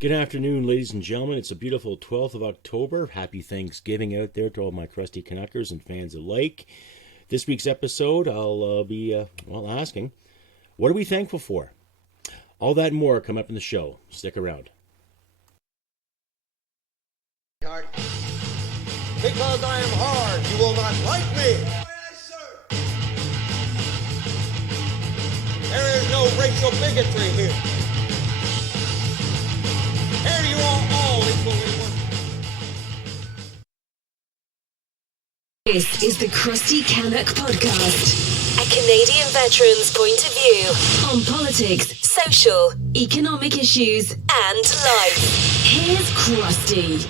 Good afternoon, ladies and gentlemen. It's a beautiful 12th of October. Happy Thanksgiving out there to all my crusty Canuckers and fans alike. This week's episode, I'll be asking, what are we thankful for? All that and more come up in the show. Stick around. Because I am hard, you will not like me. There is no racial bigotry here. Here you are all equally one. This is the Crusty Canuck podcast, a Canadian veteran's point of view on politics, social, economic issues, and life. Here's Crusty.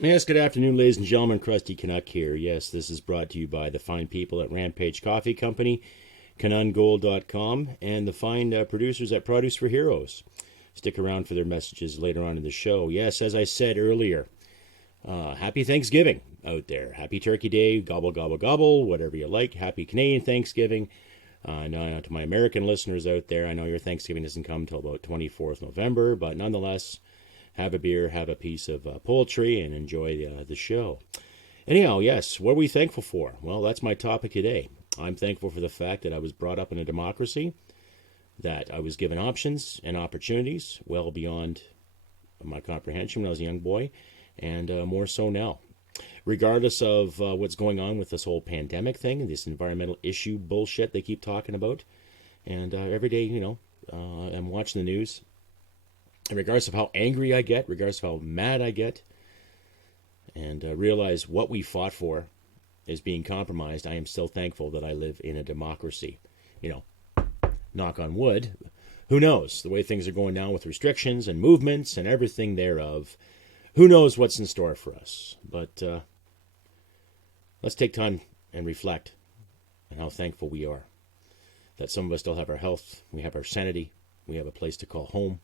Yes, good afternoon, ladies and gentlemen. Crusty Canuck here. Yes, this is brought to you by the fine people at Rampage Coffee Company, canungold.com, and the fine producers at Produce for Heroes. Stick around for their messages later on in the show. Yes, as I said earlier, happy Thanksgiving out there. Happy Turkey Day, gobble, gobble, gobble, whatever you like. Happy Canadian Thanksgiving. Now, to my American listeners out there, I know your Thanksgiving doesn't come till about 24th November, but nonetheless, have a beer, have a piece of poultry, and enjoy the show. Anyhow, yes, what are we thankful for? Well, that's my topic today. I'm thankful for the fact that I was brought up in a democracy, that I was given options and opportunities well beyond my comprehension when I was a young boy, and more so now. Regardless of what's going on with this whole pandemic thing, this environmental issue bullshit they keep talking about, and every day, I'm watching the news. And regardless of how angry I get, regardless of how mad I get, and realize what we fought for is being compromised, I am still thankful that I live in a democracy. Knock on wood. Who knows? The way things are going now with restrictions and movements and everything thereof, who knows what's in store for us. But let's take time and reflect on how thankful we are. That some of us still have our health, we have our sanity, we have a place to call home.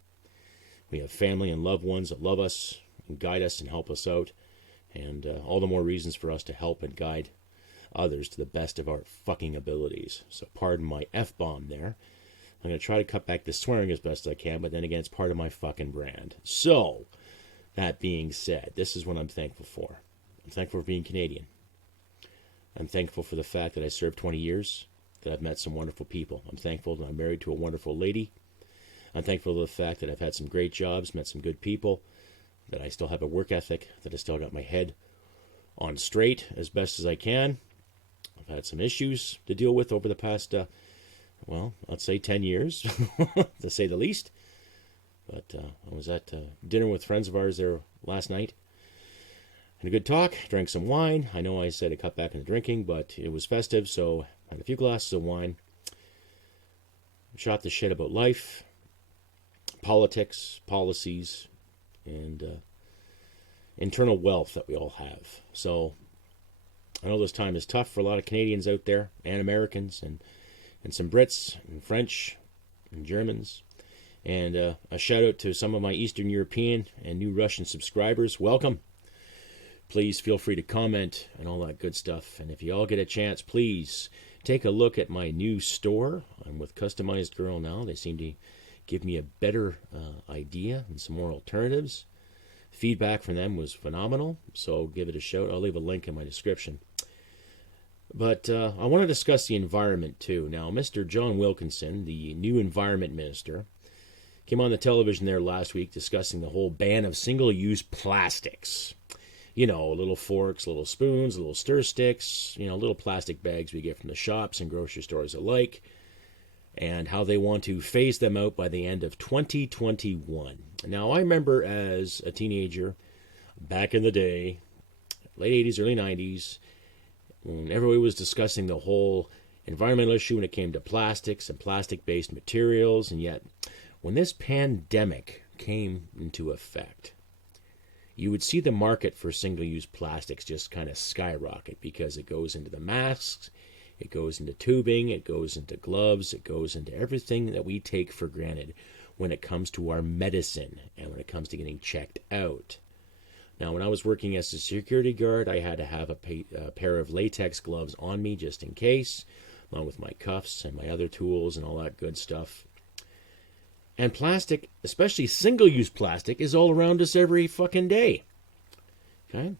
We have family and loved ones that love us and guide us and help us out. And all the more reasons for us to help and guide others to the best of our fucking abilities. So pardon my F-bomb there. I'm going to try to cut back the swearing as best as I can, but then again, it's part of my fucking brand. So, that being said, this is what I'm thankful for. I'm thankful for being Canadian. I'm thankful for the fact that I served 20 years, that I've met some wonderful people. I'm thankful that I'm married to a wonderful lady. I'm thankful for the fact that I've had some great jobs, met some good people, that I still have a work ethic, that I still got my head on straight as best as I can. I've had some issues to deal with over the past, let's say 10 years, to say the least. But I was at dinner with friends of ours there last night. Had a good talk, drank some wine. I know I said to cut back on the drinking, but it was festive, so I had a few glasses of wine. Shot the shit about life, politics, policies, and internal wealth that we all have. So I know this time is tough for a lot of Canadians out there, and Americans, and some Brits, and French, and Germans. And a shout out to some of my Eastern European and new Russian subscribers. Welcome. Please feel free to comment and all that good stuff. And if you all get a chance, please take a look at my new store. I'm with Customized Girl now. They seem to give me a better idea and some more alternatives. Feedback from them was phenomenal, so give it a shout. I'll leave a link in my description. But I want to discuss the environment too. Now, Mr. John Wilkinson, the new environment minister, came on the television there last week discussing the whole ban of single-use plastics. Little forks, little spoons, little stir sticks, little plastic bags we get from the shops and grocery stores alike, and how they want to phase them out by the end of 2021. Now, I remember as a teenager, back in the day, late 80s, early 90s, when everybody was discussing the whole environmental issue when it came to plastics and plastic-based materials, and yet, when this pandemic came into effect, you would see the market for single-use plastics just kind of skyrocket because it goes into the masks, it goes into tubing, it goes into gloves, it goes into everything that we take for granted when it comes to our medicine and when it comes to getting checked out. Now, when I was working as a security guard, I had to have a pair of latex gloves on me just in case, along with my cuffs and my other tools and all that good stuff. And plastic, especially single-use plastic, is all around us every fucking day. Okay?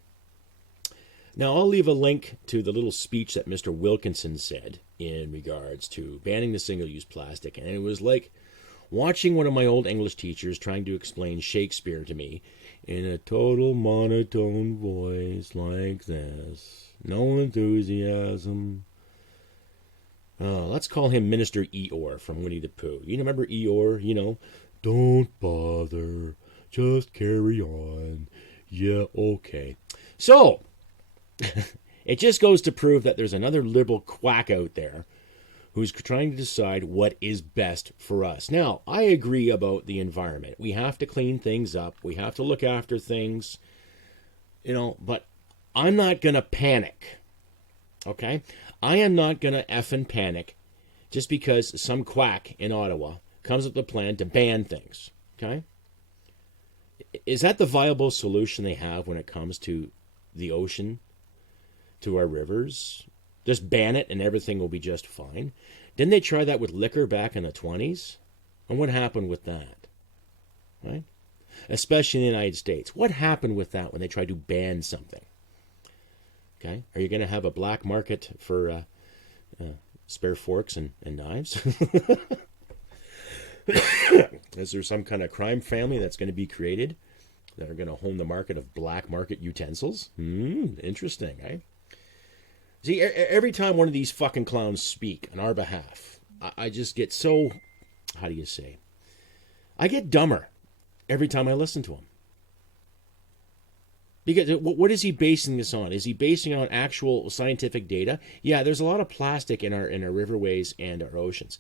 Now, I'll leave a link to the little speech that Mr. Wilkinson said in regards to banning the single-use plastic. And it was like watching one of my old English teachers trying to explain Shakespeare to me in a total monotone voice like this. No enthusiasm. Let's call him Minister Eeyore from Winnie the Pooh. You remember Eeyore? You know, don't bother. Just carry on. Yeah, okay. So, it just goes to prove that there's another liberal quack out there who's trying to decide what is best for us. Now, I agree about the environment. We have to clean things up. We have to look after things, but I'm not going to panic, okay? I am not going to effing panic just because some quack in Ottawa comes up with a plan to ban things, okay? Is that the viable solution they have when it comes to the ocean, to our rivers? Just ban it and everything will be just fine. Didn't they try that with liquor back in the 20s? And what happened with that? Right? Especially in the United States. What happened with that when they tried to ban something? Okay? Are you going to have a black market for spare forks and knives? Is there some kind of crime family that's going to be created that are going to hone the market of black market utensils? Interesting, eh? See, every time one of these fucking clowns speak on our behalf, I just get so, how do you say? I get dumber every time I listen to him. Because what is he basing this on? Is he basing it on actual scientific data? Yeah, there's a lot of plastic in our riverways and our oceans.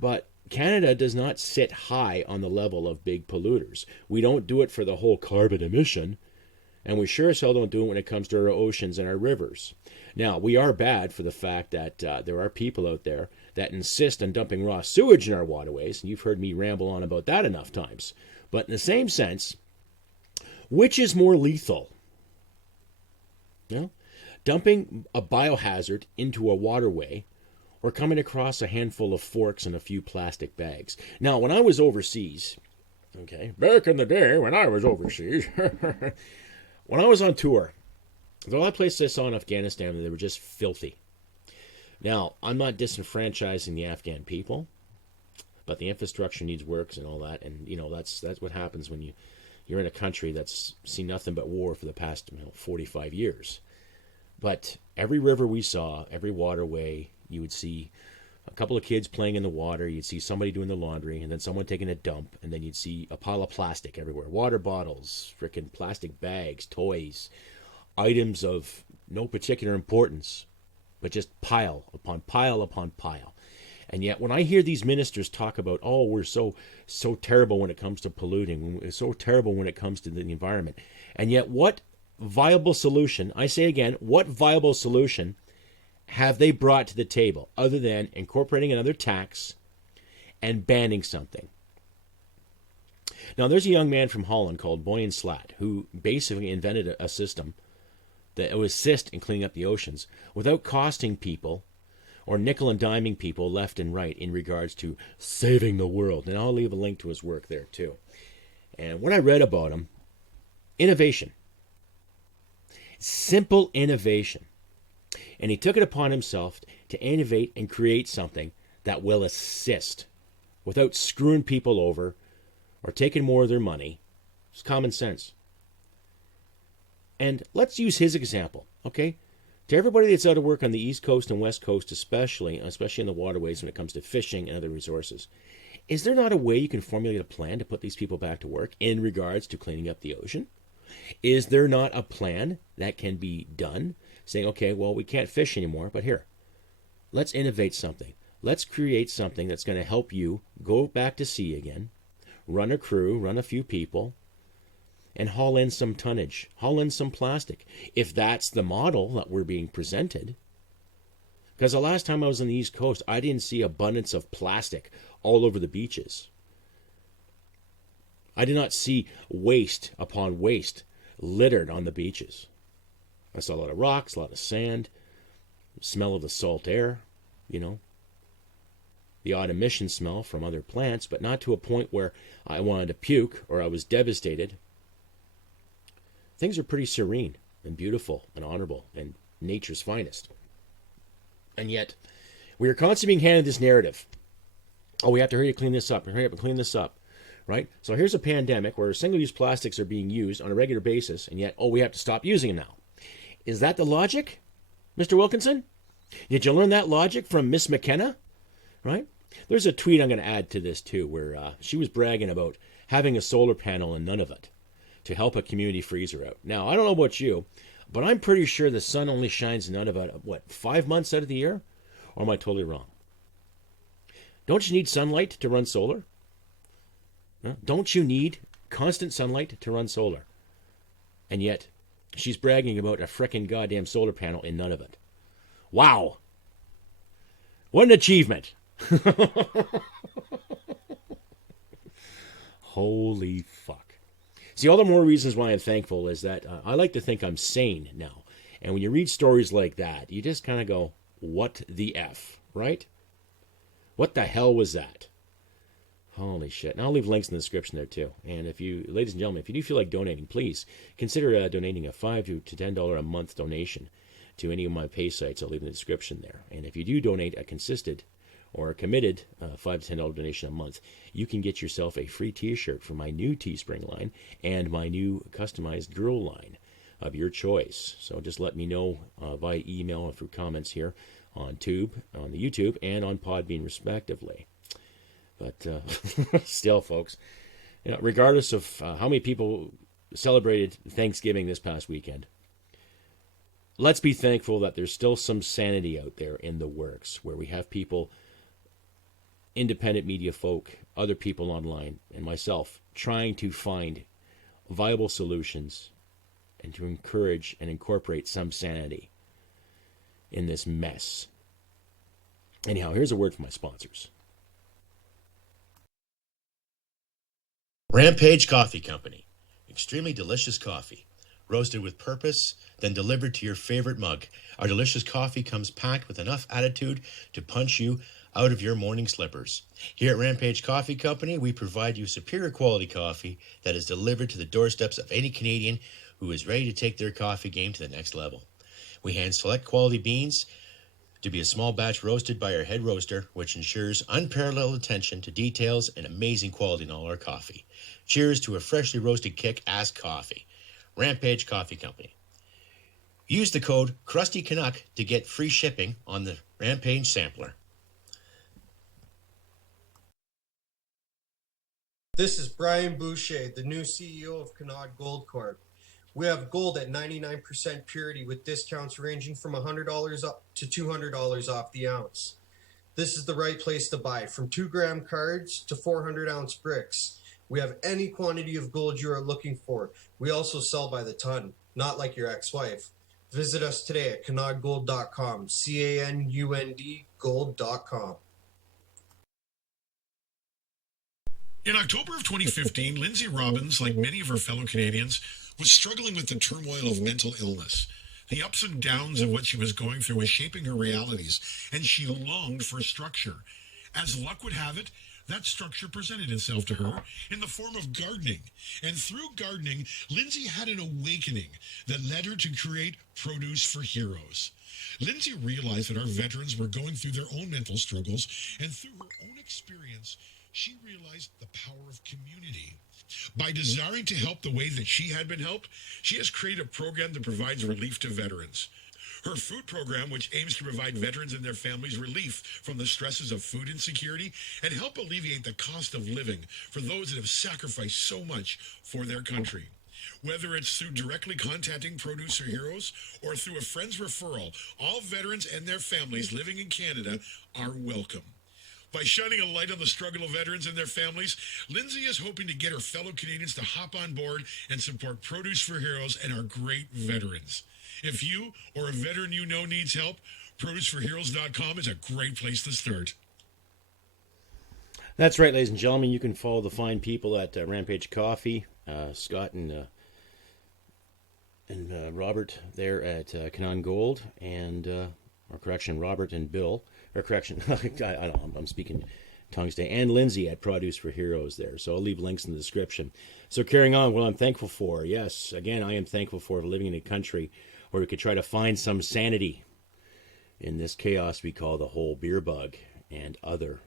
But Canada does not sit high on the level of big polluters. We don't do it for the whole carbon emission. And we sure as hell don't do it when it comes to our oceans and our rivers. Now, we are bad for the fact that there are people out there that insist on dumping raw sewage in our waterways, and you've heard me ramble on about that enough times. But in the same sense, which is more lethal? Dumping a biohazard into a waterway or coming across a handful of forks and a few plastic bags? Now, when I was overseas, okay, back in the day when I was overseas... When I was on tour, there were a lot of places I saw in Afghanistan that they were just filthy. Now, I'm not disenfranchising the Afghan people, but the infrastructure needs works and all that. And, that's what happens when you're in a country that's seen nothing but war for the past 45 years. But every river we saw, every waterway, you would see a couple of kids playing in the water, you'd see somebody doing the laundry, and then someone taking a dump, and then you'd see a pile of plastic everywhere. Water bottles, frickin' plastic bags, toys, items of no particular importance, but just pile upon pile upon pile. And yet when I hear these ministers talk about, oh, we're so terrible when it comes to polluting, we're so terrible when it comes to the environment, and yet what viable solution, I say again, what viable solution have they brought to the table other than incorporating another tax and banning something? Now, there's a young man from Holland called Boyan Slat who basically invented a system that would assist in cleaning up the oceans without costing people or nickel and diming people left and right in regards to saving the world. And I'll leave a link to his work there too. And when I read about him, innovation, simple innovation. And he took it upon himself to innovate and create something that will assist without screwing people over or taking more of their money. It's common sense. And let's use his example, okay? To everybody that's out of work on the East Coast and West Coast especially in the waterways when it comes to fishing and other resources, is there not a way you can formulate a plan to put these people back to work in regards to cleaning up the ocean? Is there not a plan that can be done? Saying, okay, well, we can't fish anymore, but here, let's innovate something. Let's create something that's going to help you go back to sea again, run a crew, run a few people, and haul in some tonnage, haul in some plastic, if that's the model that we're being presented. Because the last time I was on the East Coast, I didn't see abundance of plastic all over the beaches. I did not see waste upon waste littered on the beaches. I saw a lot of rocks, a lot of sand, smell of the salt air, the odd emission smell from other plants, but not to a point where I wanted to puke or I was devastated. Things are pretty serene and beautiful and honorable and nature's finest. And yet, we are constantly being handed this narrative. Oh, we have to hurry up and clean this up, and hurry up and clean this up, right? So here's a pandemic where single-use plastics are being used on a regular basis, and yet, oh, we have to stop using them now. Is that the logic, Mr. Wilkinson? Did you learn that logic from Miss McKenna, right? There's a tweet I'm going to add to this, too, where she was bragging about having a solar panel and Nunavut to help a community freezer out. Now, I don't know about you, but I'm pretty sure the sun only shines in Nunavut, 5 months out of the year? Or am I totally wrong? Don't you need sunlight to run solar? No? Don't you need constant sunlight to run solar? And yet, she's bragging about a frickin' goddamn solar panel in Nunavut. Wow! What an achievement! Holy fuck. See, all the more reasons why I'm thankful is that I like to think I'm sane now. And when you read stories like that, you just kind of go, what the F, right? What the hell was that? Holy shit. And I'll leave links in the description there too. And if you, ladies and gentlemen, if you do feel like donating, please consider donating a $5 to $10 a month donation to any of my pay sites. I'll leave in the description there. And if you do donate a consistent or a committed $5 to $10 donation a month, you can get yourself a free t-shirt from my new Teespring line and my new customized girl line of your choice. So just let me know via email or through comments here on the YouTube, and on Podbean, respectively. But still, folks, regardless of how many people celebrated Thanksgiving this past weekend, let's be thankful that there's still some sanity out there in the works, where we have people, independent media folk, other people online, and myself, trying to find viable solutions and to encourage and incorporate some sanity in this mess. Anyhow, here's a word from my sponsors. Rampage Coffee Company. Extremely delicious coffee. Roasted with purpose, then delivered to your favorite mug. Our delicious coffee comes packed with enough attitude to punch you out of your morning slippers. Here at Rampage Coffee Company, we provide you superior quality coffee that is delivered to the doorsteps of any Canadian who is ready to take their coffee game to the next level. We hand select quality beans to be a small batch roasted by our head roaster, which ensures unparalleled attention to details and amazing quality in all our coffee. Cheers to a freshly roasted kick-ass coffee. Rampage Coffee Company. Use the code Crusty Canuck to get free shipping on the Rampage sampler. This is Brian Boucher, the new CEO of Canuck Gold Corp. We have gold at 99% purity with discounts ranging from $100 up to $200 off the ounce. This is the right place to buy, from 2-gram cards to 400-ounce bricks. We have any quantity of gold you are looking for. We also sell by the ton, not like your ex-wife. Visit us today at canundgold.com, C-A-N-U-N-D gold.com. In October of 2015, Lindsay Robbins, like many of her fellow Canadians, was struggling with the turmoil of mental illness. The ups and downs of what she was going through was shaping her realities, and she longed for structure. As luck would have it, that structure presented itself to her in the form of gardening. And through gardening, Lindsay had an awakening that led her to create Produce for Heroes. Lindsay realized that our veterans were going through their own mental struggles, and through her own experience, she realized the power of community. By desiring to help the way that she had been helped, she has created a program that provides relief to veterans. Her food program, which aims to provide veterans and their families relief from the stresses of food insecurity and help alleviate the cost of living for those that have sacrificed so much for their country. Whether it's through directly contacting Produce for Heroes or through a friend's referral, all veterans and their families living in Canada are welcome. By shining a light on the struggle of veterans and their families, Lindsay is hoping to get her fellow Canadians to hop on board and support Produce for Heroes and our great veterans. If you or a veteran you know needs help, ProduceForHeroes.com is a great place to start. That's right, ladies and gentlemen. You can follow the fine people at Rampage Coffee, Scott and Robert there at Canuck Gold, and Robert and Bill or correction, I don't know, I'm speaking tongues today, and Lindsay at Produce for Heroes there. So I'll leave links in the description. So carrying on, what I'm thankful for, yes, again, I am thankful for living in a country where we could try to find some sanity in this chaos we call the whole beer bug and other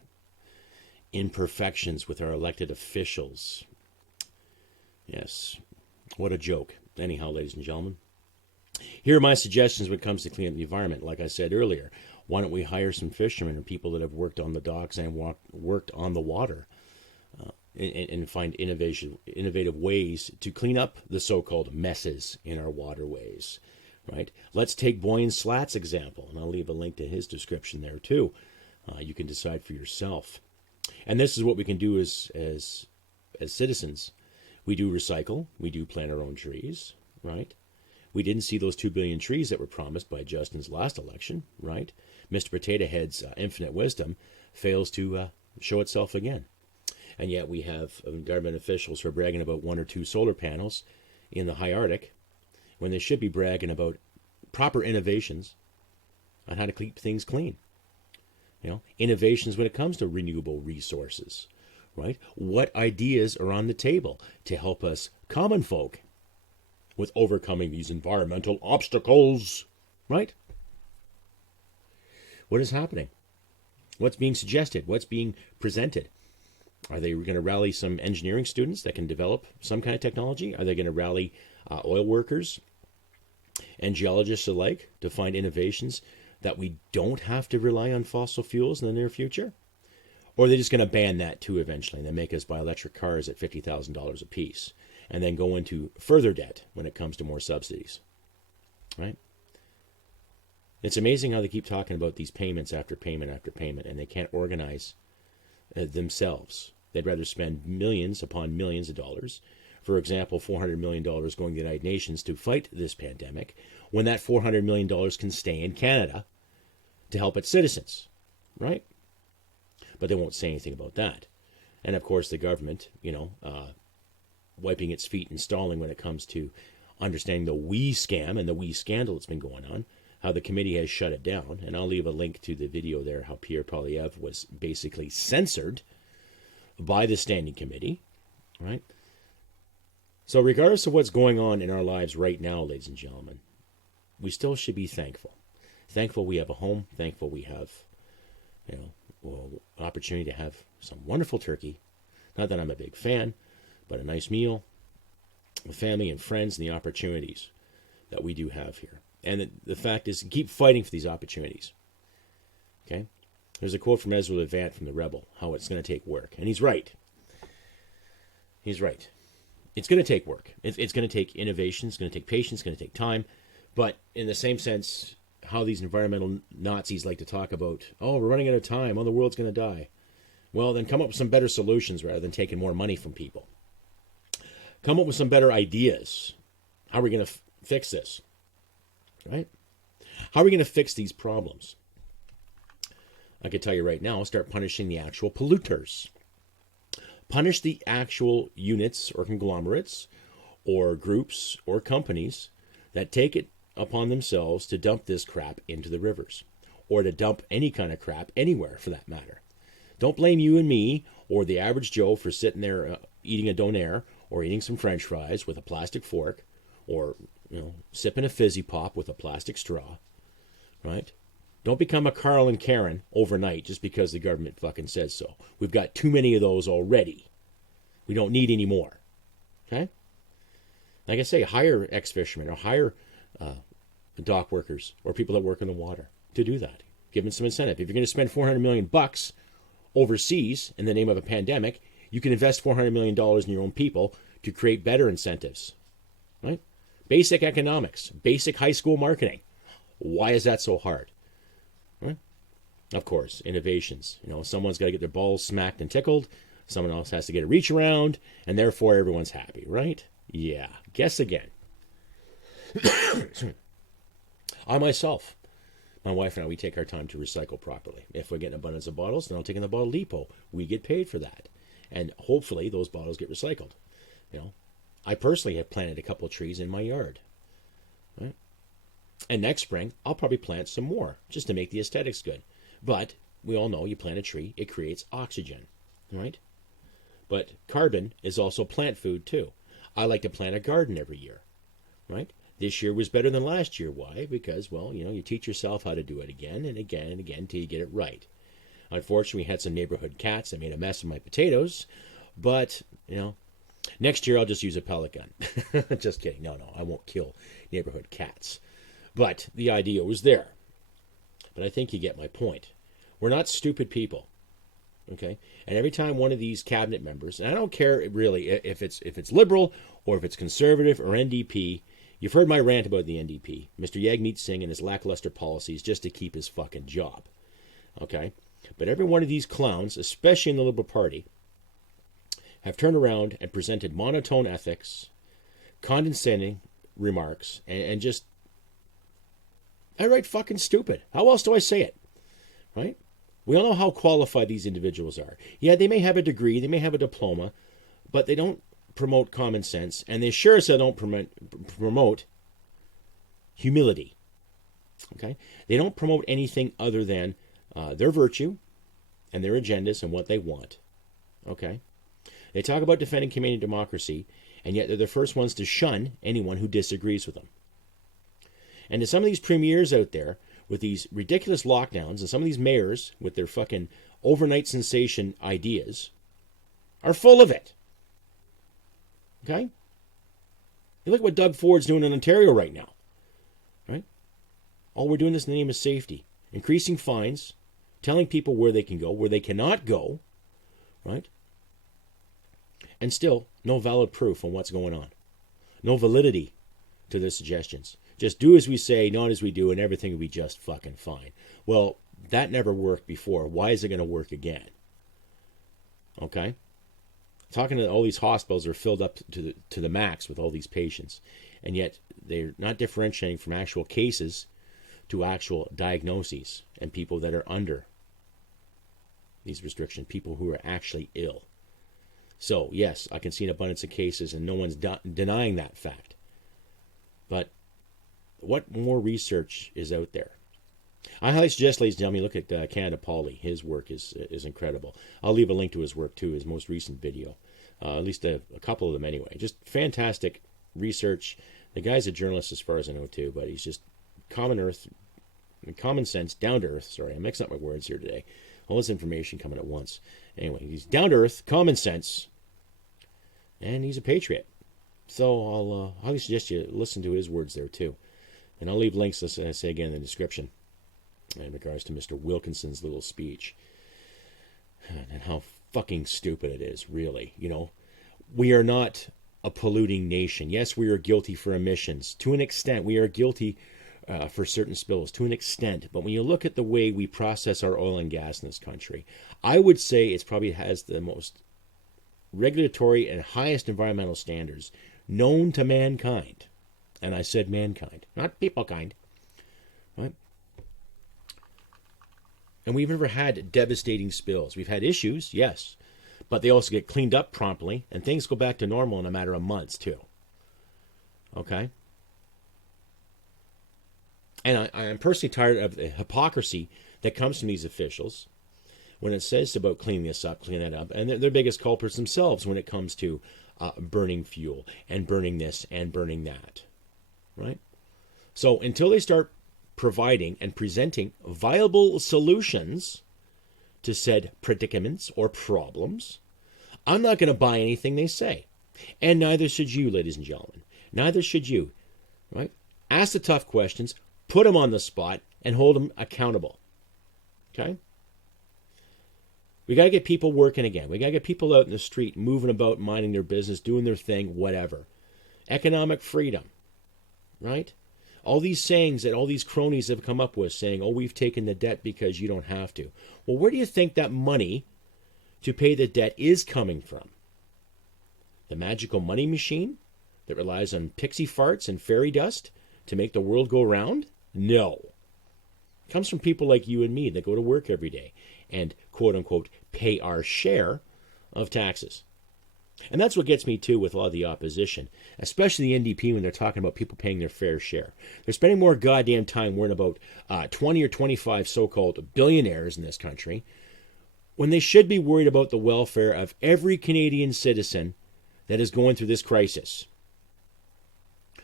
imperfections with our elected officials. Yes, what a joke. Anyhow, ladies and gentlemen, here are my suggestions when it comes to cleaning up the environment. Like I said earlier, why don't we hire some fishermen or people that have worked on the docks and worked on the water and find innovative ways to clean up the so-called messes in our waterways, right? Let's take Boyan Slat's example, and I'll leave a link to his description there too. You can decide for yourself. And this is what we can do as citizens. We do recycle. We do plant our own trees, right? We didn't see those 2 billion trees that were promised by Justin's last election, right? Mr. Potato Head's infinite wisdom fails to show itself again. And yet we have government officials who are bragging about 1 or 2 solar panels in the high Arctic when they should be bragging about proper innovations on how to keep things clean. You know, innovations when it comes to renewable resources, right? What ideas are on the table to help us common folk with overcoming these environmental obstacles, right? What is happening? What's being suggested? What's being presented? Are they going to rally some engineering students that can develop some kind of technology? Are they going to rally oil workers and geologists alike to find innovations that we don't have to rely on fossil fuels in the near future? Or are they just going to ban that too eventually and then make us buy electric cars at $50,000 a piece and then go into further debt when it comes to more subsidies, right? It's amazing how they keep talking about these payments after payment after payment, and they can't organize themselves. They'd rather spend millions upon millions of dollars. For example, $400 million going to the United Nations to fight this pandemic, when that $400 million can stay in Canada to help its citizens, right? But they won't say anything about that. And of course, the government, wiping its feet and stalling when it comes to understanding the WE scam and the WE scandal that's been going on, how the committee has shut it down. And I'll leave a link to the video there, how Pierre Poilievre was basically censored by the standing committee, right? So regardless of what's going on in our lives right now, ladies and gentlemen, we still should be thankful. Thankful we have a home. Thankful we have, opportunity to have some wonderful turkey. Not that I'm a big fan, but a nice meal with family and friends and the opportunities that we do have here. And the fact is, keep fighting for these opportunities. Okay? There's a quote from Ezra Levant from The Rebel, how it's going to take work. And he's right. He's right. It's going to take work. It's going to take innovation. It's going to take patience. It's going to take time. But in the same sense, how these environmental Nazis like to talk about, oh, we're running out of time. Oh, the world's going to die. Well, then come up with some better solutions rather than taking more money from people. Come up with some better ideas. How are we going to fix this? Right? How are we going to fix these problems? I can tell you right now, start punishing the actual polluters. Punish the actual units or conglomerates or groups or companies that take it upon themselves to dump this crap into the rivers or to dump any kind of crap anywhere for that matter. Don't blame you and me or the average Joe for sitting there eating a donair or eating some French fries with a plastic fork or sipping a fizzy pop with a plastic straw, right? Don't become a Carl and Karen overnight just because the government fucking says so. We've got too many of those already. We don't need any more, okay? Like I say, hire ex-fishermen or hire dock workers or people that work in the water to do that. Give them some incentive. If you're going to spend $400 million overseas in the name of a pandemic, you can invest $400 million in your own people to create better incentives, right? Basic economics, basic high school marketing. Why is that so hard? Right? Of course, innovations. Someone's got to get their balls smacked and tickled. Someone else has to get a reach around, and therefore everyone's happy, right? Yeah. Guess again. I myself, my wife and I, we take our time to recycle properly. If we get an abundance of bottles, then I'll take in the bottle depot. We get paid for that. And hopefully those bottles get recycled. I personally have planted a couple of trees in my yard. Right? And next spring, I'll probably plant some more just to make the aesthetics good. But we all know you plant a tree, it creates oxygen, right? But carbon is also plant food too. I like to plant a garden every year, right? This year was better than last year. Why? Because, well, you teach yourself how to do it again and again and again until you get it right. Unfortunately, we had some neighborhood cats that made a mess of my potatoes, but, next year I'll just use a pellet gun. Just kidding. No, I won't kill neighborhood cats. But the idea was there. But I think you get my point. We're not stupid people. Okay? And every time one of these cabinet members, and I don't care really if it's liberal or if it's conservative or NDP, you've heard my rant about the NDP, Mr. Jagmeet Singh and his lackluster policies just to keep his fucking job. Okay? But every one of these clowns, especially in the Liberal Party, have turned around and presented monotone ethics, condescending remarks, and just outright fucking stupid. How else do I say it? Right? We all know how qualified these individuals are. Yeah, they may have a degree, they may have a diploma, but they don't promote common sense, and they sure as hell don't promote humility. Okay? They don't promote anything other than their virtue and their agendas and what they want. Okay? They talk about defending Canadian democracy, and yet they're the first ones to shun anyone who disagrees with them. And to some of these premiers out there with these ridiculous lockdowns, and some of these mayors with their fucking overnight sensation ideas are full of it. Okay? You look at what Doug Ford's doing in Ontario right now. Right? All we're doing this in the name of safety. Increasing fines, telling people where they can go, where they cannot go, right? And still, no valid proof on what's going on. No validity to their suggestions. Just do as we say, not as we do, and everything will be just fucking fine. Well, that never worked before. Why is it going to work again? Okay? Talking to all these hospitals are filled up to the max with all these patients, and yet they're not differentiating from actual cases to actual diagnoses and people that are under these restrictions, people who are actually ill. So, yes, I can see an abundance of cases, and no one's denying that fact. But what more research is out there? I highly suggest, ladies and gentlemen, look at Canada Pauly. His work is incredible. I'll leave a link to his work, too, his most recent video. At least a couple of them anyway. Just fantastic research. The guy's a journalist as far as I know, too, but he's just common sense, down to earth. Sorry, I'm mixing up my words here today. All this information coming at once. Anyway, he's down to earth, common sense, and he's a patriot. So I'll highly suggest you listen to his words there too. And I'll leave links, as I say again, in the description in regards to Mr. Wilkinson's little speech. And how fucking stupid it is, really. We are not a polluting nation. Yes, we are guilty for emissions. To an extent, we are guilty for certain spills, to an extent. But when you look at the way we process our oil and gas in this country, I would say it probably has the most regulatory and highest environmental standards known to mankind. And I said mankind, not people kind. Right? And we've never had devastating spills. We've had issues, yes, but they also get cleaned up promptly, and things go back to normal in a matter of months, too. Okay? And I am personally tired of the hypocrisy that comes from these officials when it says about cleaning this up, clean that up, and they're biggest culprits themselves when it comes to burning fuel and burning this and burning that, right? So until they start providing and presenting viable solutions to said predicaments or problems, I'm not going to buy anything they say. And neither should you, ladies and gentlemen. Neither should you, right? Ask the tough questions, put them on the spot, and hold them accountable. Okay? We got to get people working again. We got to get people out in the street, moving about, minding their business, doing their thing, whatever. Economic freedom, right? All these sayings that all these cronies have come up with, saying, oh, we've taken the debt because you don't have to. Well, where do you think that money to pay the debt is coming from? The magical money machine that relies on pixie farts and fairy dust to make the world go round? No. It comes from people like you and me that go to work every day and, quote unquote, pay our share of taxes. And that's what gets me, too, with a lot of the opposition, especially the NDP when they're talking about people paying their fair share. They're spending more goddamn time worrying about 20 or 25 so-called billionaires in this country when they should be worried about the welfare of every Canadian citizen that is going through this crisis.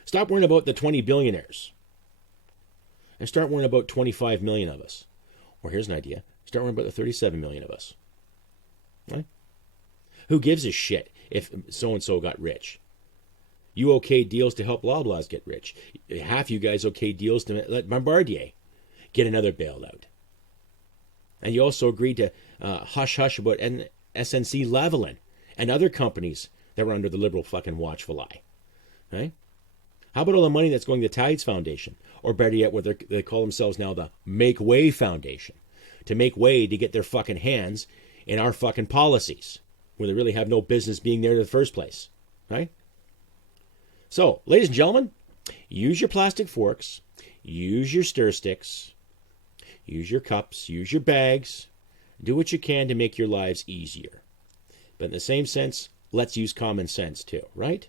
Stop worrying about the 20 billionaires and start worrying about 25 million of us. Or here's an idea. Start worrying about the 37 million of us. Right? Who gives a shit if so-and-so got rich? You okayed deals to help Loblaws get rich. Half you guys okayed deals to let Bombardier get another bailout. And you also agreed to hush-hush about SNC Lavalin and other companies that were under the Liberal fucking watchful eye. Right? How about all the money that's going to Tides Foundation? Or better yet, what they call themselves now, the Make Way Foundation. To make way to get their fucking hands in our fucking policies, where they really have no business being there in the first place. Right? So, ladies and gentlemen, use your plastic forks, use your stir sticks, use your cups, use your bags, do what you can to make your lives easier. But in the same sense, let's use common sense too, right?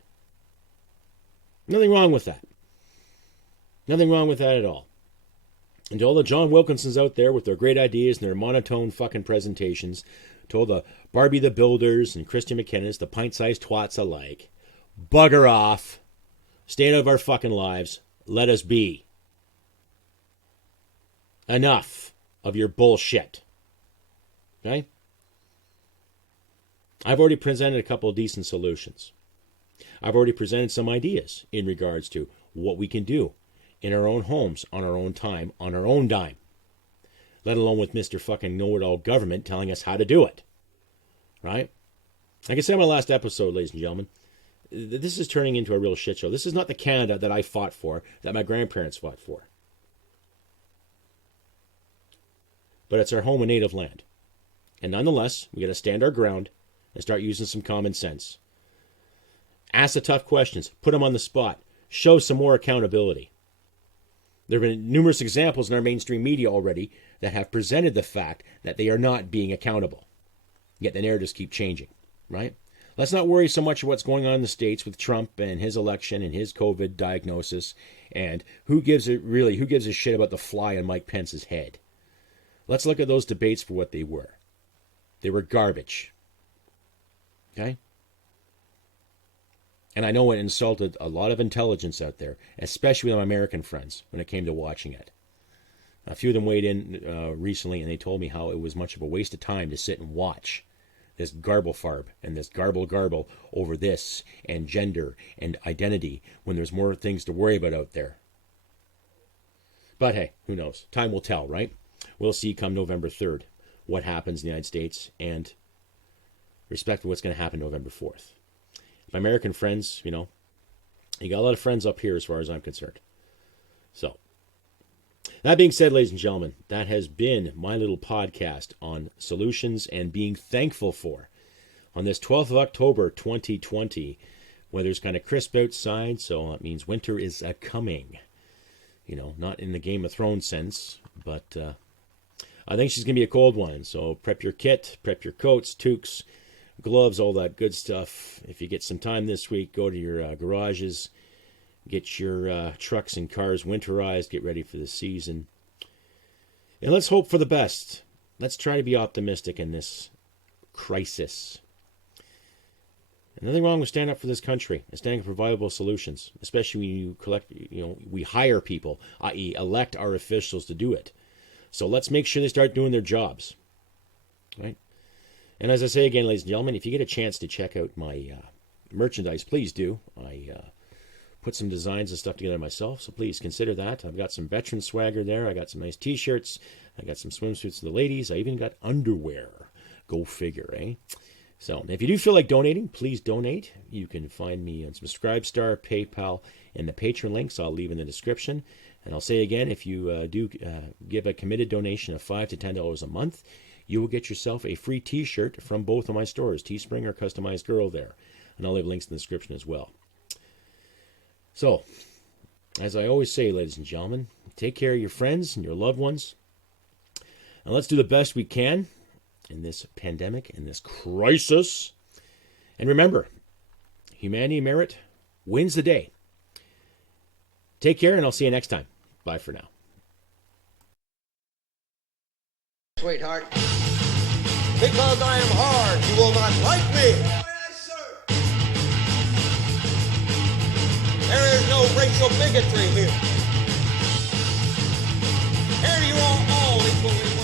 Nothing wrong with that. Nothing wrong with that at all. And to all the John Wilkinsons out there with their great ideas and their monotone fucking presentations, to all the Barbie the Builders and Christian McKinnis, the pint-sized twats alike, bugger off. Stay out of our fucking lives. Let us be. Enough of your bullshit. Okay? I've already presented a couple of decent solutions. I've already presented some ideas in regards to what we can do in our own homes, on our own time, on our own dime. Let alone with Mr. fucking know-it-all government telling us how to do it. Right? Like I said in my last episode, ladies and gentlemen, this is turning into a real shit show. This is not the Canada that I fought for, that my grandparents fought for. But it's our home and native land. And nonetheless, we got to stand our ground and start using some common sense. Ask the tough questions. Put them on the spot. Show some more accountability. There have been numerous examples in our mainstream media already that have presented the fact that they are not being accountable. Yet the narratives keep changing, right? Let's not worry so much about what's going on in the States with Trump and his election and his COVID diagnosis and who gives a shit about the fly on Mike Pence's head. Let's look at those debates for what they were. They were garbage. Okay? And I know it insulted a lot of intelligence out there, especially with my American friends, when it came to watching it. A few of them weighed in recently, and they told me how it was much of a waste of time to sit and watch this garble-farb and this garble-garble over this and gender and identity when there's more things to worry about out there. But hey, who knows? Time will tell, right? We'll see come November 3rd what happens in the United States and respect for what's going to happen November 4th. My American friends, you got a lot of friends up here as far as I'm concerned. So, that being said, ladies and gentlemen, that has been my little podcast on solutions and being thankful for on this 12th of October, 2020. Weather's kind of crisp outside, so that means winter is coming. Not in the Game of Thrones sense, but I think she's going to be a cold one. So prep your kit, prep your coats, toques, gloves, all that good stuff. If you get some time this week, go to your garages, get your trucks and cars winterized, get ready for the season. And let's hope for the best. Let's try to be optimistic in this crisis. And nothing wrong with standing up for this country and standing up for viable solutions, especially when we hire people, i.e. elect our officials to do it. So let's make sure they start doing their jobs. Right? And as I say again, ladies and gentlemen, if you get a chance to check out my merchandise, please do. I put some designs and stuff together myself, so please consider that. I've got some veteran swagger there. I got some nice t-shirts. I got some swimsuits for the ladies. I even got underwear. Go figure, eh? So if you do feel like donating, please donate. You can find me on Subscribestar, PayPal, and the Patreon links I'll leave in the description. And I'll say again, if you do give a committed donation of $5 to $10 a month, you will get yourself a free t-shirt from both of my stores, Teespring or Customized Girl there. And I'll leave links in the description as well. So, as I always say, ladies and gentlemen, take care of your friends and your loved ones. And let's do the best we can in this pandemic, in this crisis. And remember, humanity merit wins the day. Take care, and I'll see you next time. Bye for now. Sweetheart, because I am hard, you will not like me. Yes, sir. There is no racial bigotry here. Here you are all equally.